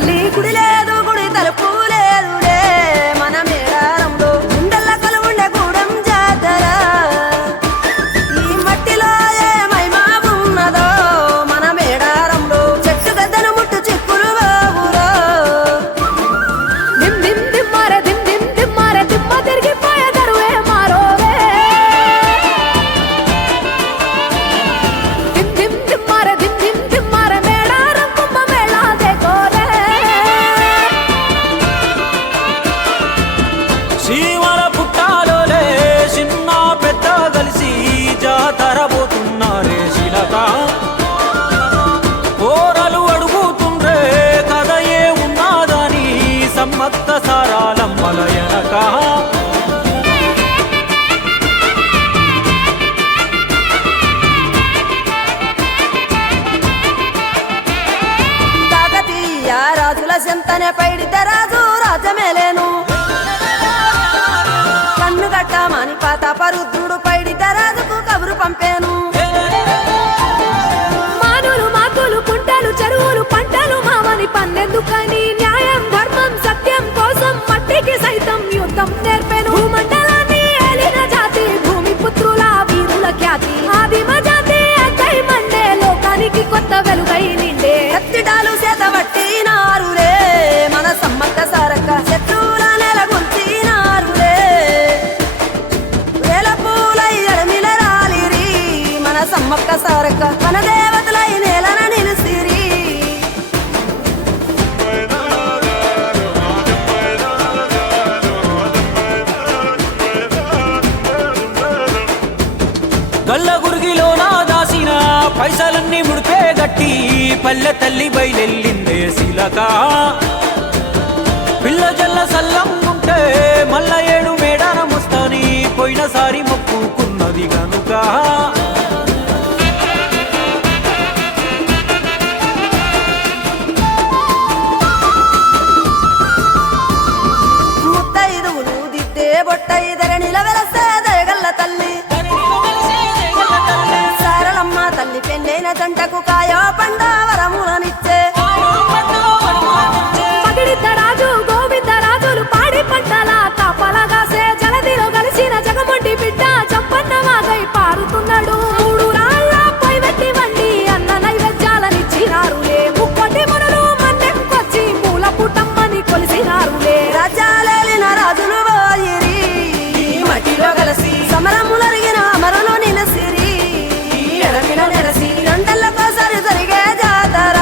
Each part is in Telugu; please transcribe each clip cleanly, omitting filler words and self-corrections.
తల్లి గుడి లేదు గుడి తలుపు లేదులే మన మేడారంలో గుండెల్ల కలువుండే గూడెం జాతర ఈ మట్టిలో ఏ మహిమా ఉన్నదో మన మేడారంలో చెట్టు గద్దను ముట్టు చిక్కులు బాబులో దిమ్ దిమ్ దిమ్మారే దిమ్ దిమ్ దిమ్మారే దిమ్మ తిరిగిపోయే దరువే మారోవే దిమ్ దిమ్ దిమ్మారే దిమ్ దిమ్ దిమ్మారే మేడారం కుంభమేళా దేకోరే సీమల పుట్టాలోలే చిన్న పెద్ద కలిసి జాతర పోతున్నారే శిలక పోరలు అడుగుతుండ్రే కథ ఏ ఉన్నదని సమ్మక్క సారాలమ్మల ఎనక కాకతీయ రాజుల చెంతనే పైడిత రాజు రాజమేలేను కన్ను గట్టమని పాతాపరుద్రుడు పైడిత రాజుకు కబురు పంపేను మానులు మాకులు కుంటలు చెరువులు పంటలు మామని పన్నెందుకని న్యాయం ధర్మం సత్యం కోసం మట్టికి సైతం యుద్ధం నేర్పెను భూమండలాన్ని ఏలిన జాతి భూమి పుత్రుల వీరుల ఖ్యాతి ఆదిమ జాతి అక్కై మండే లోకానికి కొత్త వెలుగై నిండే కత్తిడాలు చేతబట్టినారులే మన సమ్మక్క సారక్క శత్రువుల నెలగొల్చినారులే వేల పూలై ఎడమిల రాలిరి మన సమ్మక్క సారక్క మన దేవతలై నేలన నిలిసిరి గల్ల గురిగిలోన దాసిన పైసలన్నీ ముడిపే గట్టి పల్లె తల్లి బయలెల్లిందే శిలక పిల్ల జల్ల సల్లంగుంటే మల్ల ఏడు మేడారం వస్తాని పోయినసారి మొక్కుకున్నది గనుక ముత్తైదువులు దిద్దే బొట్టైదర నిలవెలసే దయగల్ల తల్లి సారలమ్మ తల్లి పెళ్ళైన జంటకు కాయో పండ వరములనిచ్చే పగిడిద్ద రాజు గోవింద రాజులు పాడి పంటల కాపలగాసే జలదిలో కలిసిన జగమొండి బిడ్డ చంపన్న వాగై పారుతున్నాడు మూడు రాళ్ళ పై వెట్టి వండి అన్న నైవేద్యాలనిచ్చినారులే ముక్కోటి మునులు మన్నెంకొచ్చి మూల పుట్టమ్మని కొలిసినారులే రాజ్యాలేలిన రాజులు పోయిరి మట్టిలో కలిసి సమరములరిగిన అమరులు నిలసిరి ఎడమిల నెరసి రెండెళ్ళకోసారి జరిగే జాతర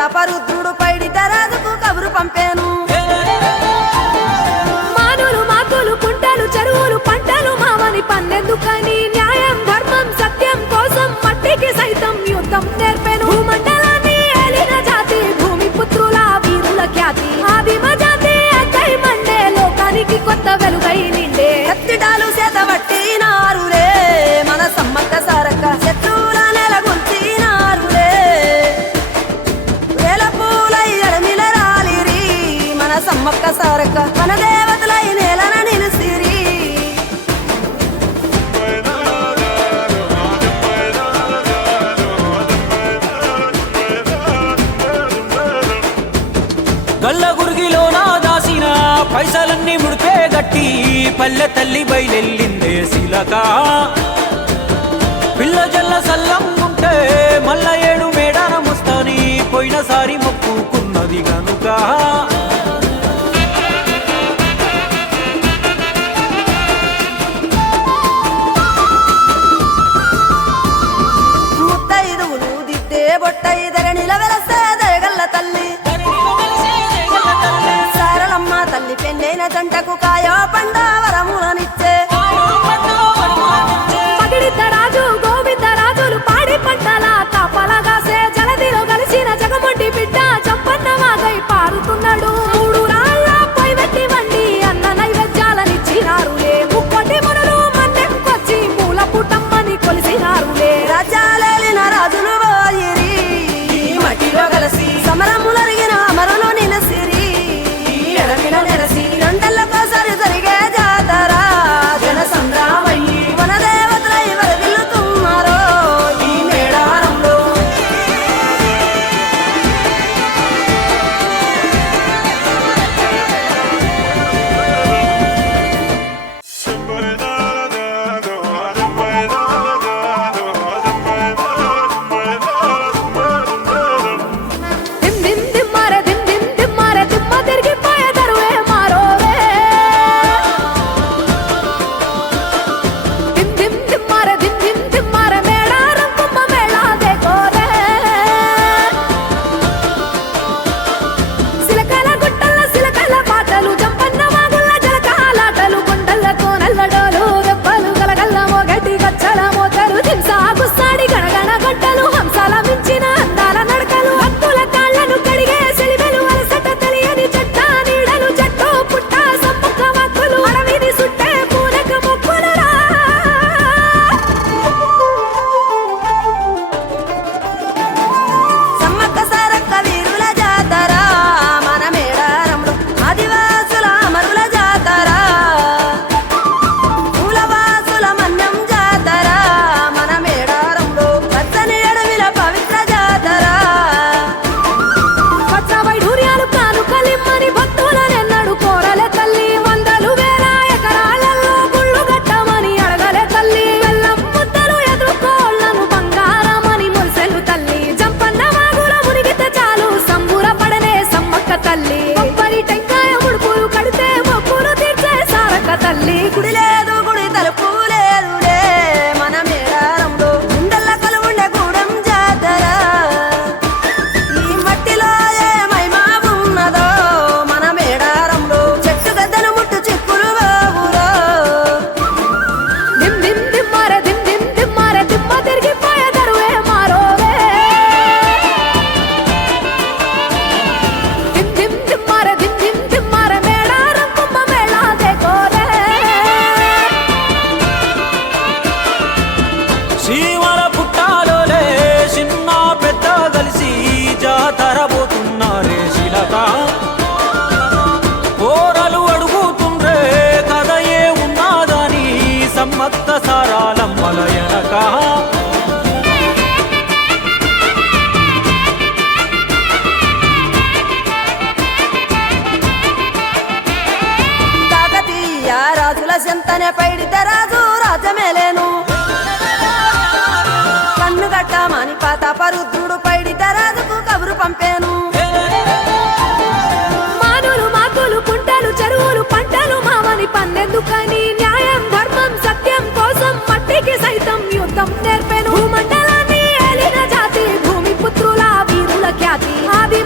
ప్రతాపరుద్రుడు పైడిత రాజుకు కబురు పంపాను. మానులు మాకులు కుంటలు చెరువులు పంటలు మామని పన్నెందుకని న్యాయం ధర్మం సత్యం కోసం మట్టికి సైతం యుద్ధం నేర్పెను. భూమండలాన్ని ఏలిన జాతి భూమి పుత్రుల వీరుల ఖ్యాతి ఆదిమ జాతి అక్కై మండే లోకానికి కొత్త వెలుగై నిండే. కత్తిటాలు చేతబట్టినారులే మన సమ్మక్క సారక్క శత్రువుల నెలగొల్చినారులే. వేల పూలై అడమిల రాలిరి మన సమ్మక్క సారక్క మన దేవతలై నేలన నిలిసిరి. గల్ల గురిగిలోన దాసిన పైసలన్నీ ముడిపే గట్టి పల్లె తల్లి బయలెల్లిందే శిలక. పిల్ల జల్ల సల్లం ఉంటే మల్ల ఏడు మేడాన ముస్తాని పోయినసారి మొక్కుకున్నది గనుక. ముత్తైదువులు దిద్దే బొట్టైదర నిలవెలసే దయగల్ల తల్లి సారలమ్మ తల్లి పెళ్ళైన జంటకు కాయో పండా వరములనిచ్చే. పగిడిత రాజు గోవింద రాజులు పాడి పంటల కాపలగాసే జలదిలో కలిసిన జగమొండి బిడ్డ చంపన్న వాగై పారుతున్నాడు. మూడు రాళ్ళ పై వెట్టి వండి అన్న నైవేద్యాలనిచ్చినారులే. ముక్కోటి మునులు మన్నెంకొచ్చి మూల పుట్టమ్మని కొలిసినారులే. రాజ్యాలేలిన రాజులు పోయిరి ఈ మట్టిలో కలిసి సమరములరిగిన అమరులు నిలసిరి. ఎడమిల నెరసి రెండెళ్ళకోసారి జరిగే జాతర జన సంద్రామయ్యి మన దేవతలై వరదిల్లుతున్నారో ఈ మేడారంలో. దిమ్ దిమ్ దిమ్మారె దిమ్ దిమ్ దిమ్మారె దిమ్మ తిరిగిపోయే దరువే మారోవే. దిమ్ దిమ్ దిమ్మారె దిమ్ దిమ్ దిమ్మారె మేడారం కుంభ మేళా దేకోరే. సిలకల గుట్టల సిలకల పాటలు జంపన్న వాగుల జలకాలాటలు కొండల కోనల్ల డోలు దెబ్బలు గలగల్ల మోగటి గచ్చల మోతరు దింసా గుస్సాడి గణగణ గొట్టలు హంసాల మించిన అందాల నడకలు హక్కుల కాళ్ళను కడిగే సెలివెలు అలసట తెలియని చెట్ట నీడలు చెట్టు పుట్ట సమ్మక్క వాక్కులు అడవిని సుట్టే పూనక మొక్కులరా. సమ్మక్క సారక్క వీరుల జాతర మన మేడారంలో ఆదివాసుల అమరుల జాతర. మూలవాసుల మన్యం జాతర మన మేడారంలో పచ్చని అడవిల పవిత్ర జాతర. పచ్చ వైఢూర్యాలు కానుకలిమ్మని భక్తులనెన్నడు కోరలే తల్లి. వందలు వేల ఎకరాలలో గుళ్ళు గట్టమని అడగలే తల్లి. బెల్లం ముద్దలు ఎదుర్కోళ్లను బంగారమని మురిసెలు తల్లి. జంపన్న వాగుల మునిగితే చాలు సంబురపడనే సమ్మక్క తల్లి. కొబ్బరి టెంకాయ ముడుపులు కడితే మొక్కులు తీర్చే సారక్క తల్లి. గుడి లేదు గుడి తలుపు లేదులే మన మేడారంలో గుండెల్ల కొలువుండే గూడెం జాతర. ఈ మట్టిలో ఏ మహిమా ఉన్నదో మన మేడారంలో చెట్టు గద్దను ముట్టు చిక్కులు బాబులో. దిమ్ దిమ్ దిమ్మారె దిమ్ దిమ్ దిమ్మారె దిమ్మ తిరిగిపోయే దరువే మారోవే. దిమ్ దిమ్ దిమ్మారె దిమ్ దిమ్ దిమ్మారె మేడారం కుంభ మేళా దేకోరే. సీమల పుట్టాలోలే చిన్న పెద్ద కలిసి జాతర పోతున్నారే శిలక. పోరలు అడుగుతుండ్రే కథ ఏ ఉన్నాదని సమ్మక్క సారాలమ్మల ఎనక. కాకతీయ రాజుల చెంతనే పైడిత రాజు రాజమేలేను. కన్ను గట్టమని ప్రతాపరుద్రుడు పైడిత రాజుకు కబురు పంపాను. మానులు మాకులు కుంటలు చెరువులు పంటలు మామని పన్నెందుకని న్యాయం ధర్మం సత్యం కోసం మట్టికి సైతం యుద్ధం నేర్పెను. భూమండలాన్ని ఏలిన జాతి భూమి పుత్రుల వీరుల ఖ్యాతి ఆది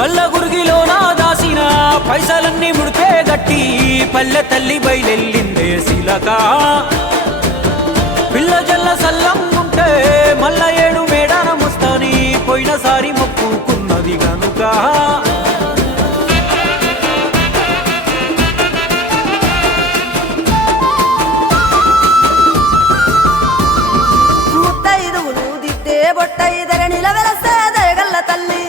గల్ల గురిగిలోన దాసిన పైసలన్నీ ముడిపే గట్టి పల్లె తల్లి బయలెల్లిందే శిలక పిల్ల జల్ల సల్లంగుంటే మల్ల ఏడు మేడారమొస్తాని పోయినసారి మొక్కుకున్నది గనుక ముత్తైదువులు దిద్దే బొట్టైదర నిలవెలసే దయగల్ల తల్లి